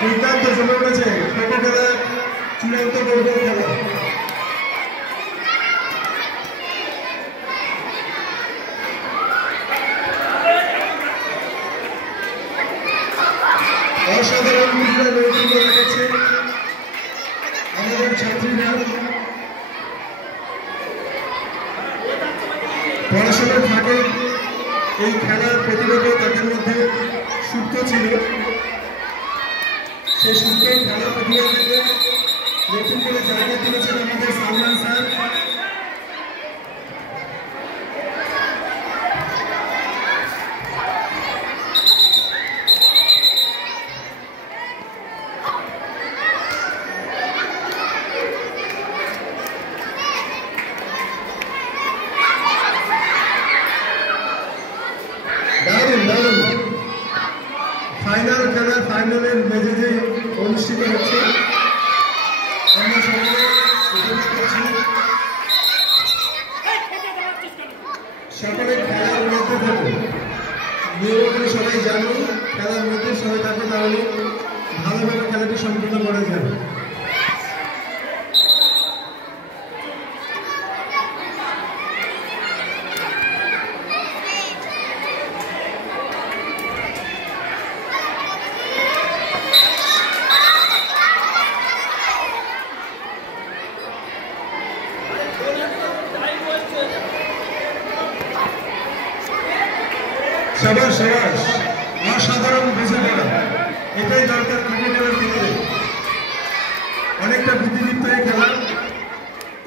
দুর্দান্ত জমে উঠেছে খোখো খেলা চূড়ান্ত পর্বের খেলা। অসাধারণ ক্রীড়া নৈপুণ্য দেখাচ্ছে আমাদের ছাত্রীরা। পড়াশোনার ফাঁকে এই খেলার প্রতিভাটা তাদের মধ্যে সুপ্ত ছিল। সেই সুপ্ত খেলার প্রতিভাটাকে নতুন করে জানিয়ে তুলেছেন আমাদের সালমান স্যার। ফাইনাল খেলা ফাইনালের মেজাজে অনুষ্ঠিত হচ্ছে। আমরা সকলে সকলে খেলার মধ্যে থাকবো, নিয়মগুলো সবাই জানো, খেলার মধ্যে সবাই থাকবে, তাহলে ভালোভাবে খেলাটি সম্পূর্ণ করা যাবে। সাবাস সাবাস, অসাধারণ বুঝে পড়া, এটাই দরকার ক্রিকেট খেলার ক্ষেত্রে। অনেকটা বুদ্ধিদীপ্ত এই খেলা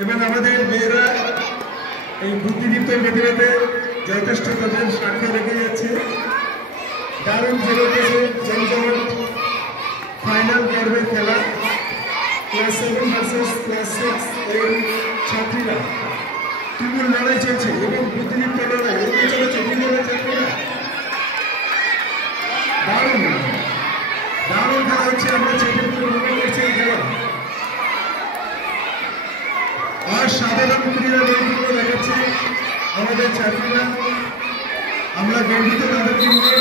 এবং আমাদের মেয়েরা এই বুদ্ধিদীপ্ত প্রতিভাতে যথেষ্ট তাদের সাক্ষ্য রেখে যাচ্ছে। দারুণ খেলে গেছে জমজমাট ফাইনাল পর্বের খেলা। ক্লাস 7 ভার্সেস ক্লাস 6 এই ছাত্রীরা তুমুল লড়াই চলছে এবং বুদ্ধিদীপ্ত লড়াই এগিয়ে চলেছে বিদ্যালয়ের ছাত্রীরা। দারুণ দারুণ খেলা হচ্ছে, আমরা ছেলেদের উপভোগ করছি এই খেলা। আর সাধারণ ক্রীড়া নৈপুণ্য দেখাচ্ছে আমাদের ছাত্রীরা। আমরা গর্বিত তাদেরকে নিয়ে,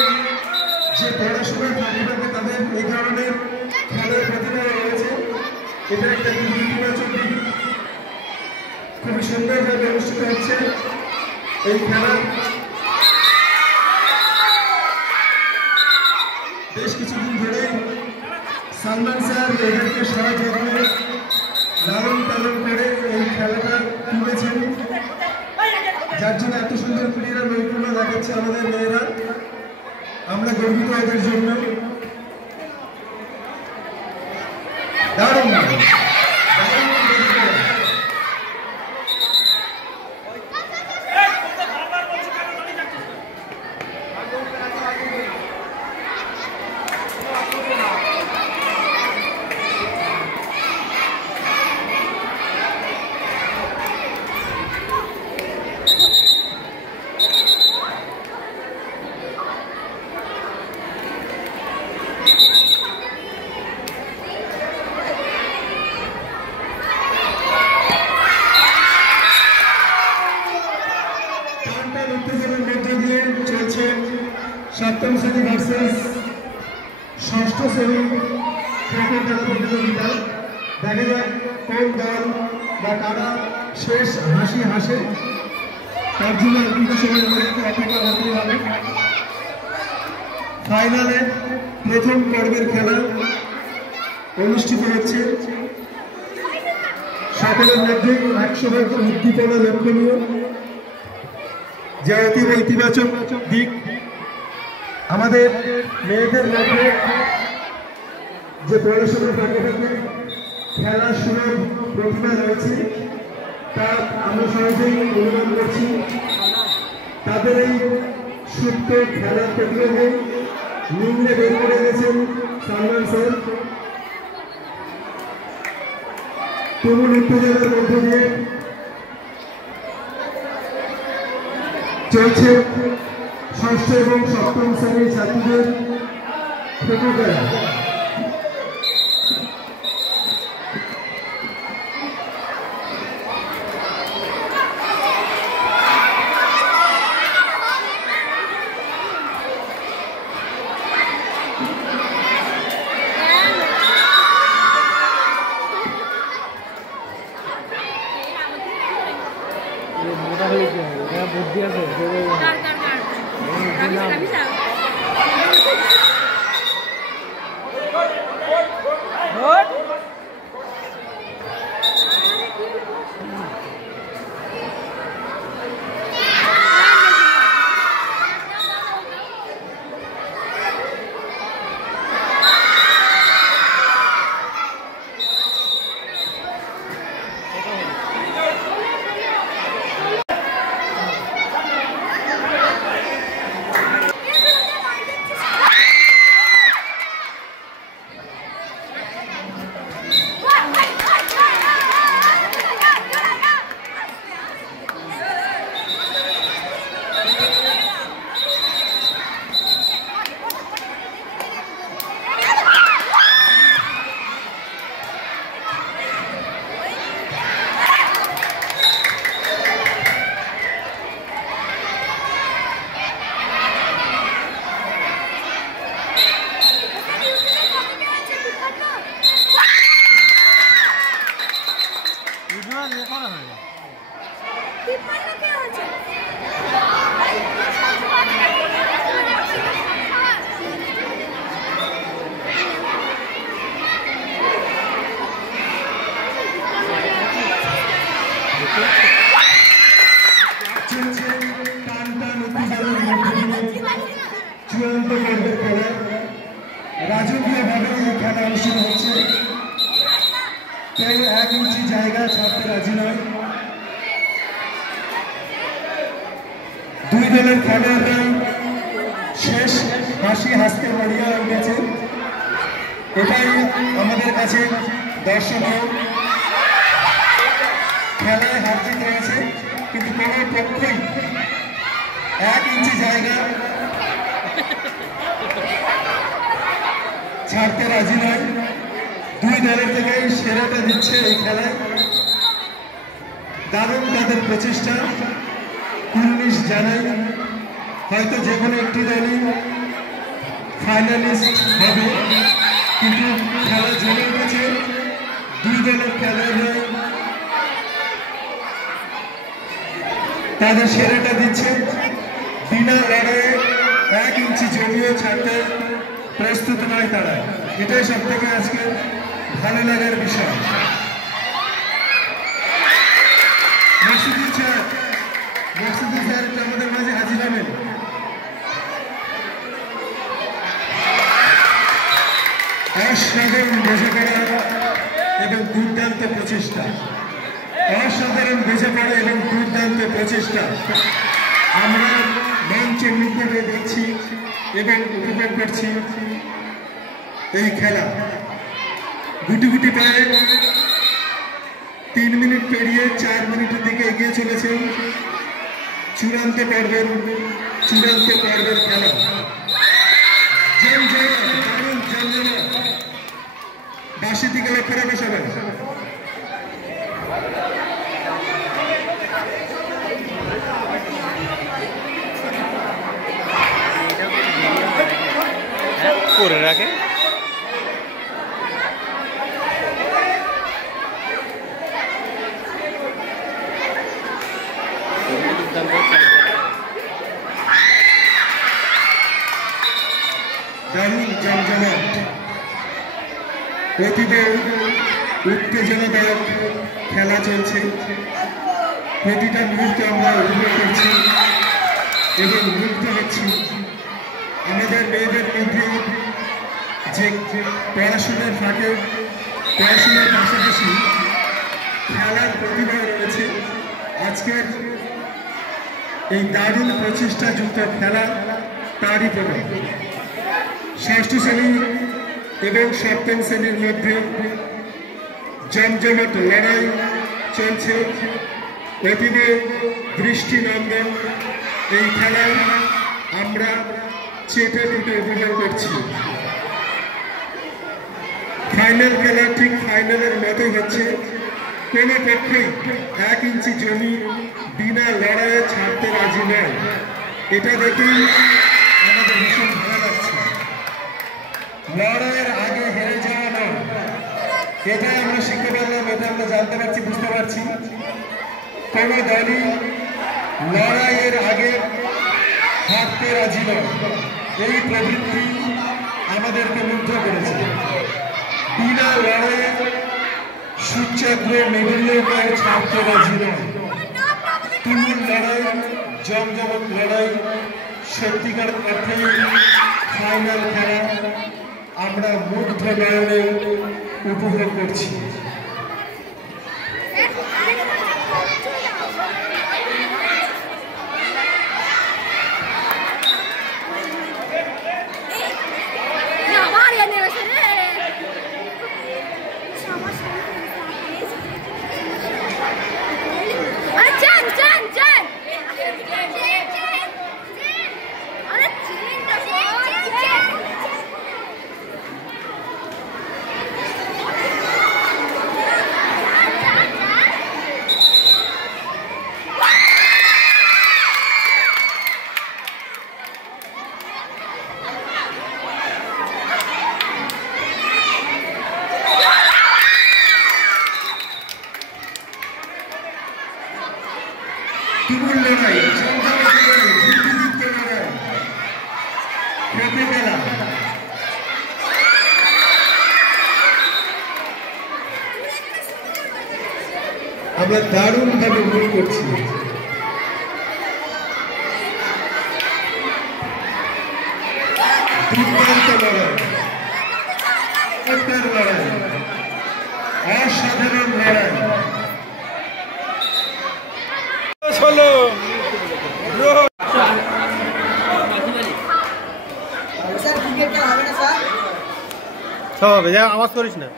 যে পড়াশোনার ফাঁকে তাদের এই ধরনের খেলার প্রতিভা রয়েছে। এটা একটা ইতিবাচক দিক। খুবই সুন্দরভাবে অনুষ্ঠিত হচ্ছে এই খেলা। বেশ কিছুদিন ধরে সালমান স্যার এদেরকে সারা যত্নে লালন পালন করে এই খেলাটা তুলেছেন, যার জন্য এত সুন্দর ক্রীড়া নৈপুণ্য দেখাচ্ছে আমাদের মেয়েরা। আমরা গর্বিত এদের জন্য। দারুণ উত্তেজনার মধ্যে দিয়ে চলছে সপ্তম শ্রেণী ভার্সেস ষষ্ঠ শ্রেণী খোখো খেলা প্রতিযোগিতা। দেখা যাক কোন দল বা কারা শেষ হাসি হাসে, তার জন্য অল্প সময় অপেক্ষা করতে হবে। ফাইনালে প্রথম পর্বের খেলা অনুষ্ঠিত হচ্ছে। সকলের মধ্যে 100% উদ্দীপনা লক্ষণীয়, যা অতীব ইতিবাচক দিক। আমাদের মেয়েদের মধ্যে যে পড়াশোনার ফাঁকে ফাঁকে খেলার সুযোগ প্রতিভা রয়েছে, তা আমরা সহজেই অনুমান করছি। তাদের এই সুপ্ত খেলার প্রতিভাকে নিম্নে বের করে এনেছেন সালমান স্যার। তুমুল উত্তেজনার মধ্যে দিয়ে চলছে ষষ্ঠ এবং সপ্তম শ্রেণীর ছাত্রীদের খোখো খেলা। রাজকীয়ভাবে এই খেলা অনুষ্ঠিত হচ্ছে। কেউ 1 ইঞ্চি জায়গা ছাড়তে রাজি নয়। দুই দলের খেলোয়াড়রাই শেষ হাসি হাসতে মরিয়া উঠেছে। এটাই আমাদের কাছে দর্শনীয়। খেলায় হার জিত রয়েছে, কিন্তু কোনো পক্ষই 1 ইঞ্চি জায়গা ছাড়তে রাজি নয়। দুই দলের থেকেই সেরাটা দিচ্ছে এই খেলায়। দারুণ তাদের প্রচেষ্টা। পুলিশ জানাই হয়তো যে কোনো একটি দলই ফাইনালিস্ট হবে, কিন্তু খেলা জমে উঠেছে। দুই দলের খেলোয়াড়রা তাদের সেরাটা দিচ্ছে। বিনা লড়াইয়ে 1 ইঞ্চি জমিও ছাড়তে প্রস্তুত নয় তারা। এটাই সব থেকে আজকে ভালো লাগার বিষয়। মকসুদুল স্যার আমাদের মাঝে হাজির হবেন। অসাধারণ বোঝাপড়া এবং দুর্দান্ত প্রচেষ্টা। অসাধারণ বোঝাপড়া এবং দুর্দান্ত প্রচেষ্টা আমরা মঞ্চে মুখে দেখছি এবং উপভোগ করছি এই খেলা। গুটি গুটি পায়ে 3 মিনিট পেরিয়ে 4 মিনিটের দিকে এগিয়ে চলেছে চূড়ান্ত পর্বের খেলা। বাসি দিকে লক্ষ্য রাখা সবাই। করে রাখে দারুণ জমজমাট, অতীব উত্তেজনাদায়ক খেলা চলছে। প্রতিটা মুহূর্তে আমরা উপভোগ করছি এবং মুগ্ধ হচ্ছি। আমাদের মেয়েদের মধ্যে যে পড়াশোনার ফাঁকে পড়াশোনার পাশাপাশি খেলার প্রতিভা রয়েছে। আজকের এই দারুণ প্রচেষ্টাযুক্ত খেলা তারই প্রভাব। ষষ্ঠ শ্রেণী এবং সপ্তম শ্রেণীর মধ্যে জমজমাট লড়াই চলছে। অতীব দৃষ্টিনন্দন এই খেলায় আমরা চেটে পুটে উপভোগ করছি। ফাইনাল খেলা ঠিক ফাইনালের মতো হচ্ছে। কোনো পক্ষেই 1 ইঞ্চি জমি বিনা লড়াইয়ে ছাড়তে রাজি নয়। এটা দেখেই আমাদের ভীষণ ভালো লাগছে। লড়াইয়ের আগে হেরে যাওয়া নয়, এটাই আমরা শিখতে পারলাম, এটা আমরা জানতে পারছি, বুঝতে পারছি। কোনো দলই লড়াইয়ের আগে হারতে রাজি নয়, এই প্রবৃত্তি আমাদেরকে মুগ্ধ করেছে। বিনা লড়াইয়ে সূচ্যাগ্র মেডেলিয়ার ছাড়তে রাজি নয়। তুমুল লড়াই, জমজমট লড়াই, সত্যিকার অর্থেই ফাইনাল খেলা আমরা মুগ্ধ নয়নে উপভোগ করছি। তুমুল লড়াই, আমরা দারুণ ভাবে উপভোগ করছি। দুর্দান্ত লড়াই, লড়াই, অসাধারণ লড়াই। আওয়াজ করিস না।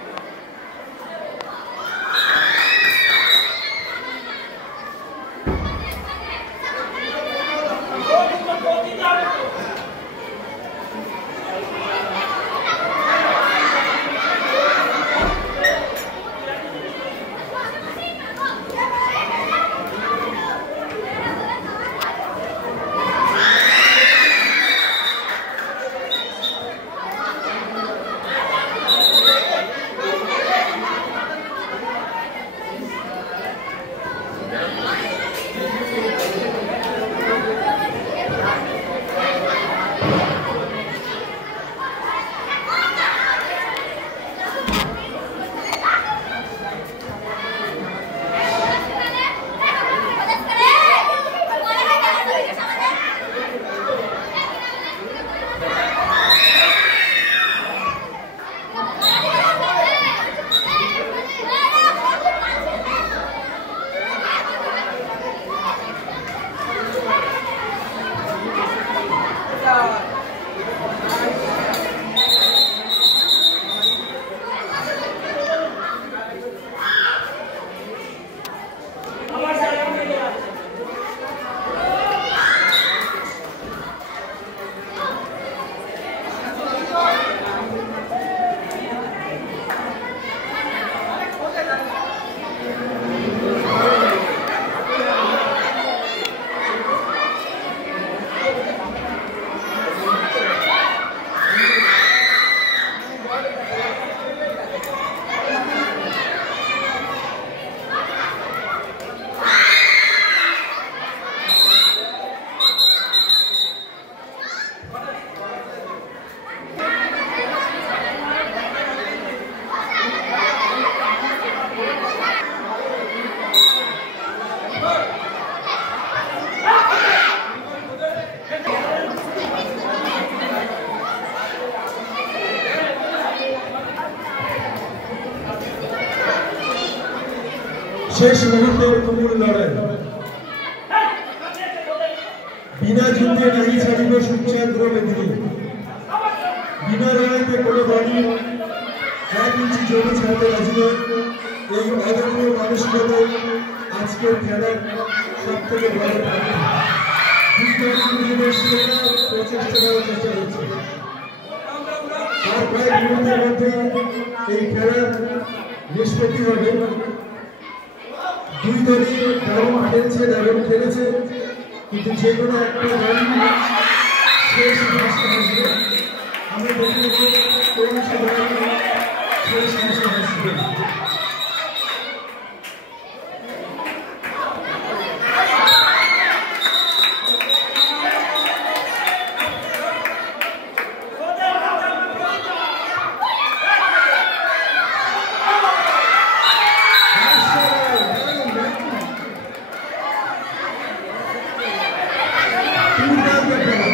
শেষ মুহূর্তের তুমুল লড়াই, বিনা যুদ্ধে নাহি ছাড়িব সূচ্যাগ্র মেদিনী। বিনা লড়াইতে কোনো বাড়ি 1 ইঞ্চি জমি ছাড়তে রাজি নয়। এই অদম্য মানসিকতা আজকের খেলার সব থেকে বড় প্রচেষ্টা করার চেষ্টা করছে। আর কয়েক মুহূর্তের মধ্যে এই খেলার নিষ্পত্তি হবে। দুই দলই দারুণ খেলেছে, কিন্তু যে কোনো একটা দল শেষ হাসতে হাসবে। আমরা দেখে কোন সে দল শেষ হাসতে হাসবে।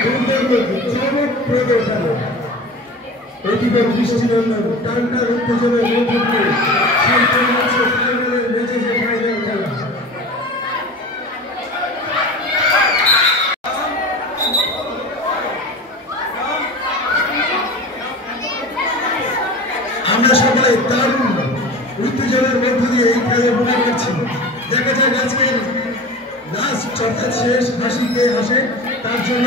দুর্দান্ত চমকপ্রদ খেলা। এদিকে দৃষ্টিনন্দন টানটার উত্তেজনার মধ্য দিয়ে সম্পন্ন হচ্ছে ফাইনালের ম্যাচে যে ফাইনাল খেলা। আমরা সকলে দারুণ উত্তেজনার মধ্য দিয়ে এই খেলা উপভোগ করছি। দেখা যাক আজকের লাস্ট অর্থাৎ শেষ হাসিতে হাসে তার জন্য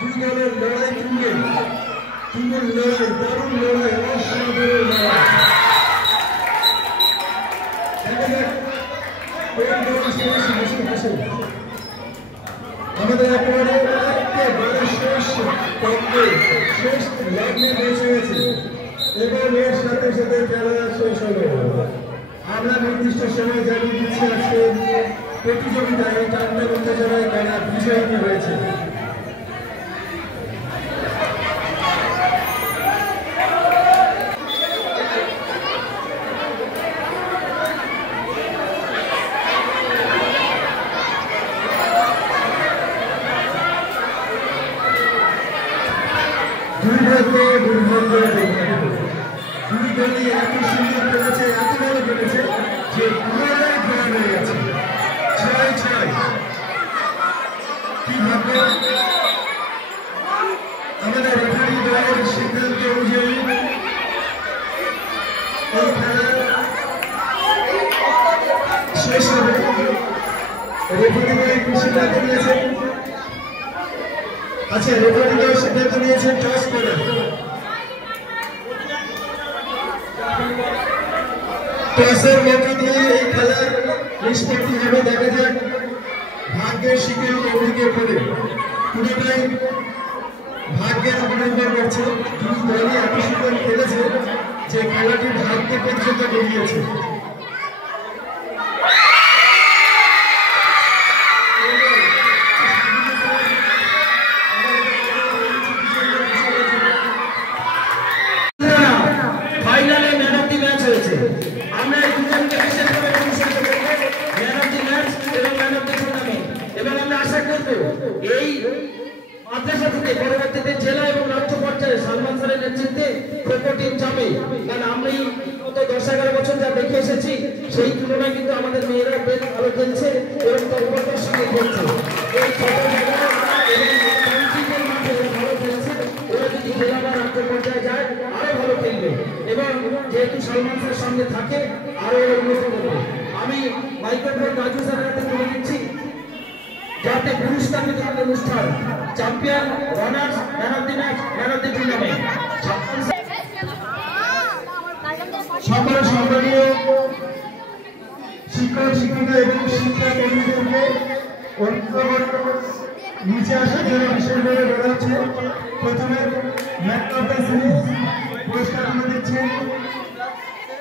দুই দলের লড়াই তুমুল লড়াই, দারুণ লড়াই, অসাধারণ লড়াই। দেখা যাক কোন দল শেষ হাসি হাসে। আমাদের একেবারে শেষ পর্বে শেষ লগ্নে পৌঁছে গেছে এবং এর সাথে সাথে খেলা শেষ হলো। আমরা নির্দিষ্ট সময় জানিয়ে দিচ্ছি আজকে প্রতিযোগিতায় এই টানটার উত্তেজনায় খেলা বিজয়ী হয়েছে। দুই দলই এত সুন্দর খেলেছে, এত ভালো খেলেছে যে পুনরায় ড্র হয়ে গেছে 6-6। কি ভাগ্য আমাদের রেফারি দলের সিদ্ধান্ত অনুযায়ী এই খেলা শেষ হবে। রেফারি দল কি সিদ্ধান্ত নিয়েছে? আচ্ছা, রেফারি দল সিদ্ধান্ত নিয়েছে টস করার। টসের মধ্য দিয়ে এই খেলার নিষ্পত্তি হবে। দেখা যাক ভাগ্যের শিকারী কোনদিকে পড়ে। পুরোটাই ভাগ্যের উপর নির্ভর করছে। দুই দলই এত সুন্দর খেলেছে যে খেলাটি ভাগ্যে পর্যন্ত গড়িয়েছে। এই মাদ্রাসা থেকে পরবর্তীতে জেলা এবং রাজ্য পর্যায়ে সালমান স্যারের নেতৃত্বে খোখো টিম যাবে। কারণ আমি গত 10-11 বছর যা দেখে এসেছি সেই তুলনায় কিন্তু আমাদের মেয়েরা বেশ ভালো খেলছে এবং তৎপরতার সঙ্গে খেলছে। এই ছোট জায়গায় এবং শান্তিপুর মাঠে ভালো খেলছে। ওরা যদি জেলা বা রাজ্য পর্যায়ে যায় আরো ভালো খেলবে এবং যেহেতু সালমান স্যারের সঙ্গে থাকে আরো উন্নত করবে। আমি মাইক্রোফোন রাজু স্যারের হাতে তুলে দিচ্ছি যাতে পুরস্কার বিতরণ অনুষ্ঠান champion, runners, man of the match, man of the tournament. সকল সম্মানীয় শিক্ষক শিক্ষিকা এবং শিক্ষা কর্মীদেরকে নিচে আসার জন্য বিশেষভাবে বলা হচ্ছে। প্রথমে ম্যান অফ দ্য সিরিজ পুরস্কার তুলে দিচ্ছেন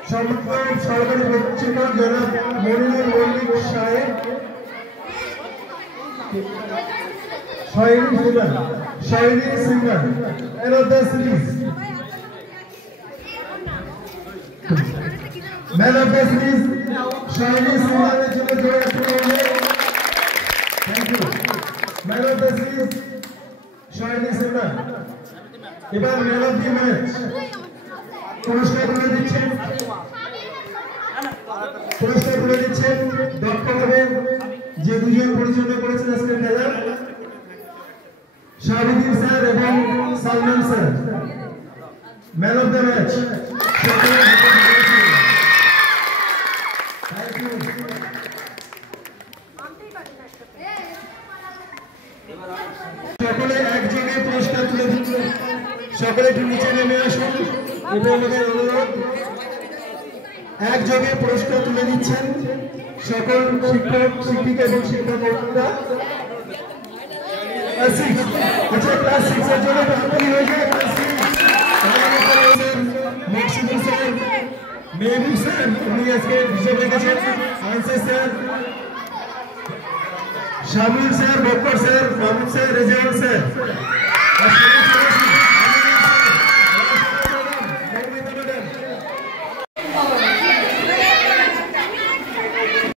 সম্মানিত সরকারি প্রশিক্ষক জনাব মনিরুল মল্লিক সাহেব। Shaini Singer man of the series. Man of the series Shaini সিঙ্গারের জন্য জোরে একটা হবে। Thank you. Man of the series Shaini Singer. এবার ম্যান অফ দি ম্যাচ পুরস্কার তুলে দিচ্ছেন দক্ষভাবে যে দুজন পরিচালনা করেছেন আজকের খেলা, শাহরুদ্দিন স্যার এবং Salman sir. Man of the match সকলে একযোগে পুরস্কার তুলে দিচ্ছেন। সকলে একটু নিচে নেমে আসুন এবং আমাদের অনুরোধ একযোগে পুরস্কার তুলে দিচ্ছেন সকল শিক্ষক শিক্ষিকা এবং শিক্ষাকর্মীরা। আচ্ছা, ক্লাস 6 এর জন্য হাততালি হয়ে যায়। মকসুদুল স্যার, মেহবুব স্যার উনি আজকে বিষয় রেখেছেন, আনসার স্যার, শামিল sir, Bakkar sir, Mahmud sir, Rezaul sir.